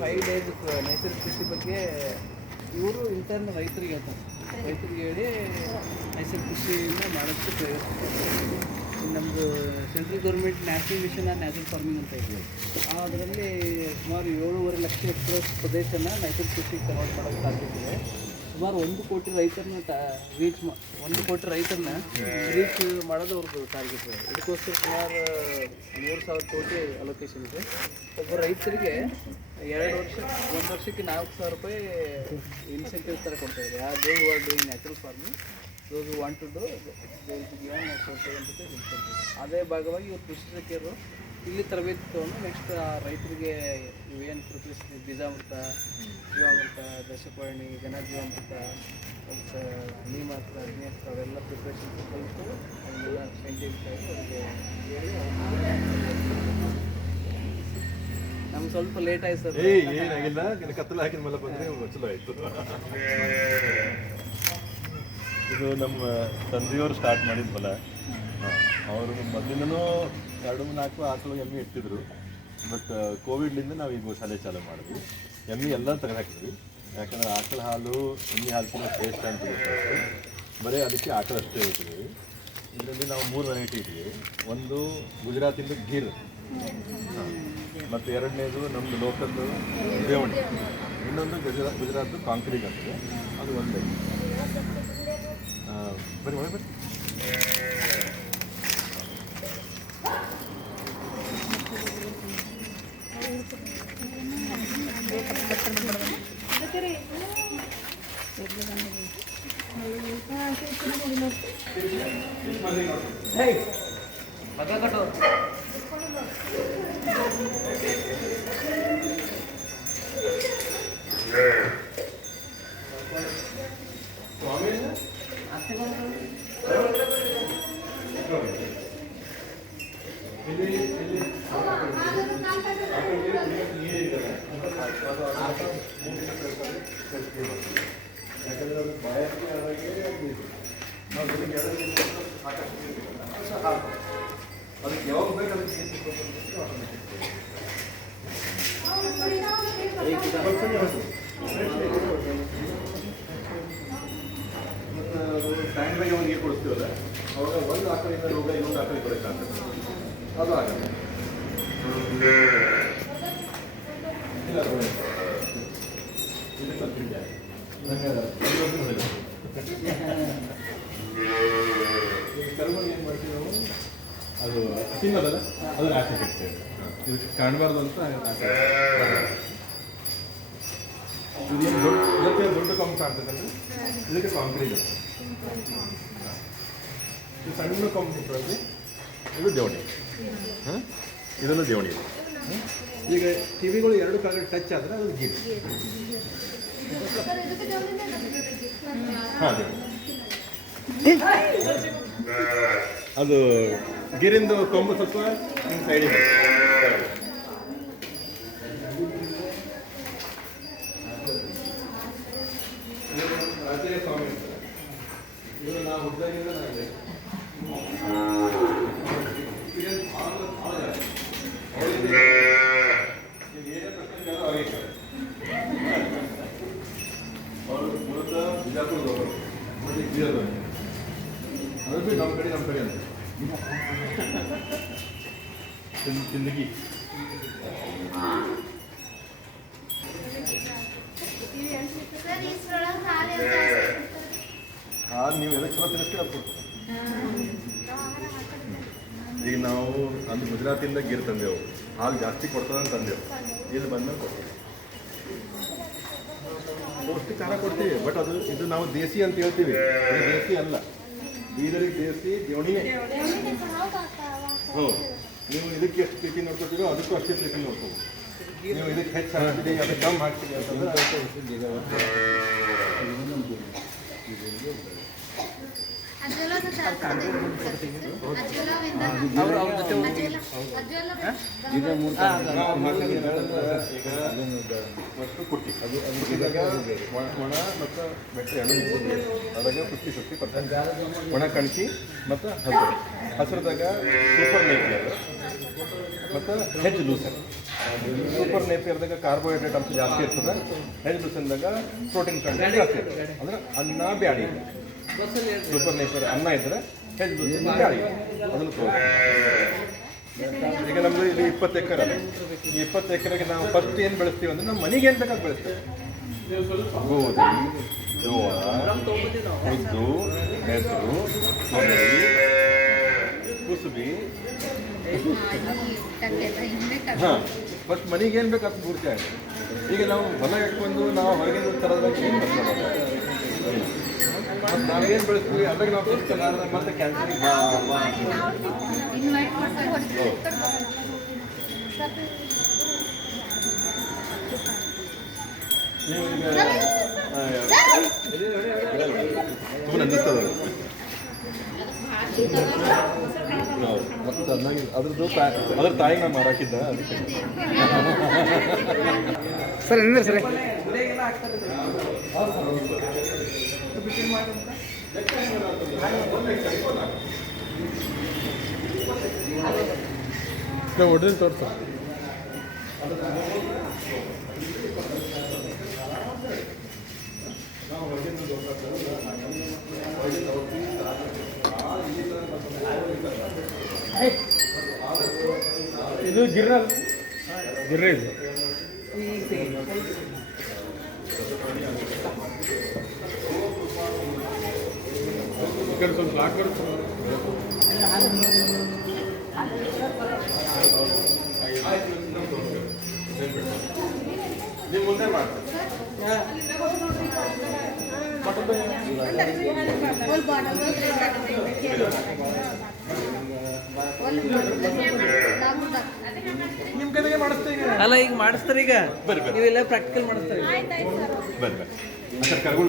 Five days ನೈಸರ್ಗಿಕ ಕೃಷಿ ಬಗ್ಗೆ ಇವರು ಇಂಟರ್ನ್ ರೈತರಿಗೆ ಹೇಳ್ತಾರೆ. ರೈತರಿಗೆ ಹೇಳಿ ನೈಸರ್ಗಿಕ ಕೃಷಿಯಿಂದ ಮಾಡೋಕ್ಕೆ ಪ್ರಯತ್ನಿಸ್ತಾರೆ. ನಮ್ಮದು central government national mission on natural farming ಅಂತ ಇದೆ. ಅದರಲ್ಲಿ ಸುಮಾರು 7.5 ಲಕ್ಷ ಹೆಕ್ಟೇರ್ ಪ್ರದೇಶನ ನೈಸರ್ಗಿಕ ಕೃಷಿಗೆ ಕನ್ವರ್ಟ್ ಮಾಡೋಕ್ಕೆ ಸಾಧ್ಯತೆ ಇದೆ. ಸುಮಾರು 1 ಕೋಟಿ ರೈತರನ್ನ ರೀಚ್ 1 ಕೋಟಿ ರೈತರನ್ನ ರೀಚ್ ಮಾಡೋದು ಅವ್ರದ್ದು ಟಾರ್ಗೆಟ್ ಇದೆ. ಇದಕ್ಕೋಸ್ಕರ ಸುಮಾರು 3,000 ಕೋಟಿ ಅಲೋಕೇಶನ್ ಇದೆ. ಒಬ್ಬ ರೈತರಿಗೆ 1 ವರ್ಷಕ್ಕೆ 4,000 ರೂಪಾಯಿ ಇನ್ಸೆಂಟಿವ್ ಥರ ಕೊಡ್ತಾ ಇದೆ. Those are doing natural farming, those want to do incentive. ಅದೇ ಭಾಗವಾಗಿ ಇವರು ಕೃಷಿ ಸಖಿಯರು ಇಲ್ಲಿ ತರಬೇತಿ ತೊಗೊಂಡು ನೆಕ್ಸ್ಟ್ ಆ ರೈತರಿಗೆ ಇವೇನು ಪ್ರಿಪ್ರೇಷನ್ ಬೀಜಾಮೃತ, ಜೀವಾಮೃತ, ದಶಪರ್ಣಿ, ಘನಜೀವಾಮೃತ ಮತ್ತು ನೀಮಾತ್ರ, ಅಗ್ನಿಯಾಸ್ತ್ರ ಅವೆಲ್ಲ ಪ್ರಿಪ್ರೇಷನ್ ಕಲಿತು ಅವನ್ನೆಲ್ಲ ಸೈಂಟಿಫಿಕ್ ಆಗಿ ಅವರಿಗೆ ಹೇಳಿ ನಮ್ಗೆ ಸ್ವಲ್ಪ ಲೇಟ್ ಆಯ್ತು ಸರ್. ಏನಾಗಿಲ್ಲ, ಕತ್ತಲು ಹಾಕಿದ ಮೇಲೆ ಬಂದರೆ ಚಲೋ ಆಯಿತು. ಇದು ನಮ್ಮ ತಂದೆಯವರು ಸ್ಟಾರ್ಟ್ ಮಾಡಿದ್ವಲ್ಲ, ಅವರು ಮೊದಲಿಂದನೂ 2-4 ಆಕಳು ಎಮ್ಮೆ ಇರ್ತಿದ್ರು. ಬಟ್ ಕೋವಿಡ್ಲಿಂದ ನಾವು ಈಗ ಶಾಲೆ ಚಾಲೂ ಮಾಡಿದ್ವಿ. ಎಮ್ಮೆ ಎಲ್ಲ ತೆಗೆದು ಹಾಕಿದ್ವಿ. ಯಾಕಂದರೆ ಆಕಳ ಹಾಲು ಎಮ್ಮೆ ಹಾಲಿನ ಟೇಸ್ಟ್ ಅಂತ ಗೊತ್ತಾಗ್ತದೆ. ಬರೀ ಅದಕ್ಕೆ ಆಕಳ ಅಷ್ಟೇ ಇಟ್ಟಿದ್ದೀವಿ. ಇದರಲ್ಲಿ ನಾವು 3 ವೆರೈಟಿ ಇಟ್ಟಿದ್ದೀವಿ. ಒಂದು ಗುಜರಾತಿಂದ ಗಿರ್, ಮತ್ತು 2ನೇದು ನಮ್ಮದು ಲೋಕಲ್ದು ದೇವಣಿ, ಇನ್ನೊಂದು ಗುಜರಾತ್ ಕಾಂಕ್ರೀಟ್ ಆಗ್ತದೆ. ಅದು ಒಂದೇ. ಬರೀ ಒಳಗೆ ಬನ್ನಿ. ಯಾಕಂದರೆ ಅದು ಬಾಯಕ್ಕೆ ಅದಕ್ಕೆ ಯಾವಾಗ ಬೇಕು ಅದಕ್ಕೆ ಮತ್ತು ಸ್ಟ್ಯಾಂಡ್ ಬಗ್ಗೆ ಅವ್ನಿಗೆ ಕೊಡಿಸ್ತೀವಲ್ಲ, ಅವಾಗ ಒಂದು ಆಕಳಿಂದ ರೋಗ ಇನ್ನೊಂದು ಆಕಳಿಗೆ ಬರೋಕ್ಕಾಗ್ತದೆ. ಅದು ಆಗಲ್ಲ. ಇಲ್ಲ ಕರ್ಮಲ್ಲಿ ಏನು ಮಾಡ್ತೀವಿ ನಾವು, ಅದು ತಿನ್ನೋದಲ್ಲ, ಅದನ್ನು ಆಚೆ ಇಡ್ತೇವೆ. ಇದಕ್ಕೆ ಕಾಣಬಾರ್ದು ಅಂತ ಇದೇನು ಇದಕ್ಕೆ ದೊಡ್ಡ ಕೊಂಬು ಕಾಣ್ತದಲ್ಲ, ಇದಕ್ಕೆ ಕಾಂಕ್ರೀಟ್. ಇದು ಸಣ್ಣ ಕೊಂಬು ಬಿಟ್ಟರೆ ಇದು ದೇವಣಿ. ಇದನ್ನು ದೇವಣಿ. ಈಗ ಕಿವಿಗಳು 2 ಕಾಲ ಟಚ್ ಆದರೆ ಅದು ಗಿರ್. ಹಾಂ, ಅದು ಗಿರಿಂದು ಕೊಂಬು ಸ್ವಲ್ಪ ನಿಮ್ಮ ಸೈಡಿಗೆ. ಆಚಾರ್ಯ ಸ್ವಾಮಿ ಇವರು ನಾವು ಹುದ್ದಾಗಿಂದ ನನಗೆ ಏನೇ ಪ್ರಶ್ನೆ ಅವರಿಗೆ ಅವರು ಮೂಲತಃ ಬಿಜಾಪುರದವರು, ಮತ್ತು ಬೀದರ್ದವರು. ಅದು ಭೀ ನಮ್ಮ ಕಡೆ ಅಂತ ಜಿಂದಗಿ. ಹಾಲು ನೀವು ಎದಕ್ಕೆ ಚಲೋ ತಿನ್ನಿಸ್ತೀರ ಅದು ಕೊಡ್ತೀವಿ. ಈಗ ನಾವು ಅಂದು ಗುಜರಾತಿಂದ ಗಿರ್ ತಂದೆವು, ಹಾಲು ಜಾಸ್ತಿ ಕೊಡ್ತದಂತ ತಂದೆವು. ಇಲ್ಲಿ ಬಂದ್ಮೇಲೆ ಕೊಡ್ತೀವಿ, ಪೌಷ್ಟಿಕಾರ ಕೊಡ್ತೀವಿ. ಬಟ್ ಇದು ನಾವು ದೇಸಿ ಅಂತ ಹೇಳ್ತೀವಿ, ಇದು ದೇಸಿ ಅಲ್ಲ. ಬೀದರಿಗೆ ದೇಸಿ ದೇವಣಿನೇ. ಹೌದು, ನೀವು ಇದಕ್ಕೆ ಎಷ್ಟು ಪ್ರೀತಿ ನೋಡ್ಕೊತೀರೋ ಅದಕ್ಕೂ ಅಷ್ಟೇ ಪ್ರೀತಿ ನೋಡ್ಕೋಬೋದು. ನೀವು ಇದಕ್ಕೆ ಹೆಚ್ಚು ಹಾಕ್ತೀರಿ, ಅದಕ್ಕೆ ಕಮ್ಮಿ ಹಾಕ್ತೀರಿ ಅಂತಂದ್ರೆ ಅವ್ರ ಜೊತೆ ಈಗ ಮತ್ತು ಕುಟ್ಟಿ ಒಣ ಮತ್ತು ಮೆಟ್ಟೆ ಎರಡು ಅದಾಗ 50-50%. ಒಣ ಕಣಕಿ ಮತ್ತು ಹಸಿರದಾಗ ಸೂಪರ್ ನೇಪಿಯರ್ ಮತ್ತು ಹೆಜ್ ಲೂಸನ್. ಸೂಪರ್ ನೇಪಿಯರ್ದಾಗ ಕಾರ್ಬೋಹೈಡ್ರೇಟ್ ಅಂಶ ಜಾಸ್ತಿ ಇರ್ತದೆ. ಹೆಜ್ ಲೂಸನ್ದಾಗ ಪ್ರೋಟೀನ್ ಕಂಟೆಂಟ್ ಜಾಸ್ತಿ ಇರ್ತದೆ. ಅಂದ್ರೆ ಅನ್ನ ಬ್ಯಾಳಿ. ಸೂಪರ್ ನೇಪಿಯರ್ ಅನ್ನ ಇದ್ದರೆ ಹೆಜ್ ಲೂಸನ್ ಬ್ಯಾಳಿ ಅದನ್ನು ತೋರಿಸ್ತೀವಿ. ಈಗ ನಮ್ಮದು ಇಲ್ಲಿ 20 ಎಕರೆ ಅಲ್ಲ. ಈ 20 ಎಕರೆಗೆ ನಾವು ಫಸ್ಟ್ ಏನು ಬೆಳೆಸ್ತೀವಿ ಅಂದರೆ ನಮ್ಮ ಮನೆಗೆ ಏನು ಬೇಕಾಗಿ ಬೆಳೆಸ್ತೀವಿ. ಗೋಧಿ, ಜೋಳ, ಉದ್ದು, ಹೆಸರು, ತೊಗರಿ, ಕುಸುಬಿ. ಹಾಂ, ಫಸ್ಟ್ ಮನೆಗೆ ಏನು ಬೇಕು ಅದು ಪೂರ್ತಿ ಆಗಿದೆ. ಈಗ ನಾವು ಹೊಲ ಇಟ್ಕೊಂಡು ನಾವು ಹೊರಗಿನ ತರೋದಾಗ ಏನು ಬರ್ತದೆ ಮತ್ತು ನಾವೇನು ಬೆಳೆಸ್ತೀವಿ ಅದಾಗ ನಾವು ಮತ್ತೆ ಕ್ಯಾನ್ಸರ್ ತುಂಬ ನಂದಿಸ್ತದೆ. ಮತ್ತು ಚೆನ್ನಾಗಿ ಅದ್ರದ್ದು ಅದ್ರ ತಾಯಿಗೆ ನಾವು ಮಾರಾಕಿದ್ದ ಅದಕ್ಕೆ. ಸರ್ ಏನಿದೆ ಸರ್ ಒಡ್ರಿನ ತೋರ್ಸ. ಇದು ಗಿರ್ರ ಇದು ಸ್ವಲ್ಪ ಹಾಕ್ಬಾರ್ದು. ನೀವು ಮುಂದೆ ಮಾಡ್ತೀವಿ. ನಿಮ್ಮ ಕಡೆಗೆ ಮಾಡಿಸ್ತೀವಿ ಅಲ್ಲ, ಈಗ ಮಾಡಿಸ್ತಾರೆ. ಈಗ ಇವೆಲ್ಲ ಪ್ರಾಕ್ಟಿಕಲ್ ಮಾಡಿಸ್ತಾರೆ. ಬರ್ರಿ ಸರ್ ಕರ್ಕೊಂಡು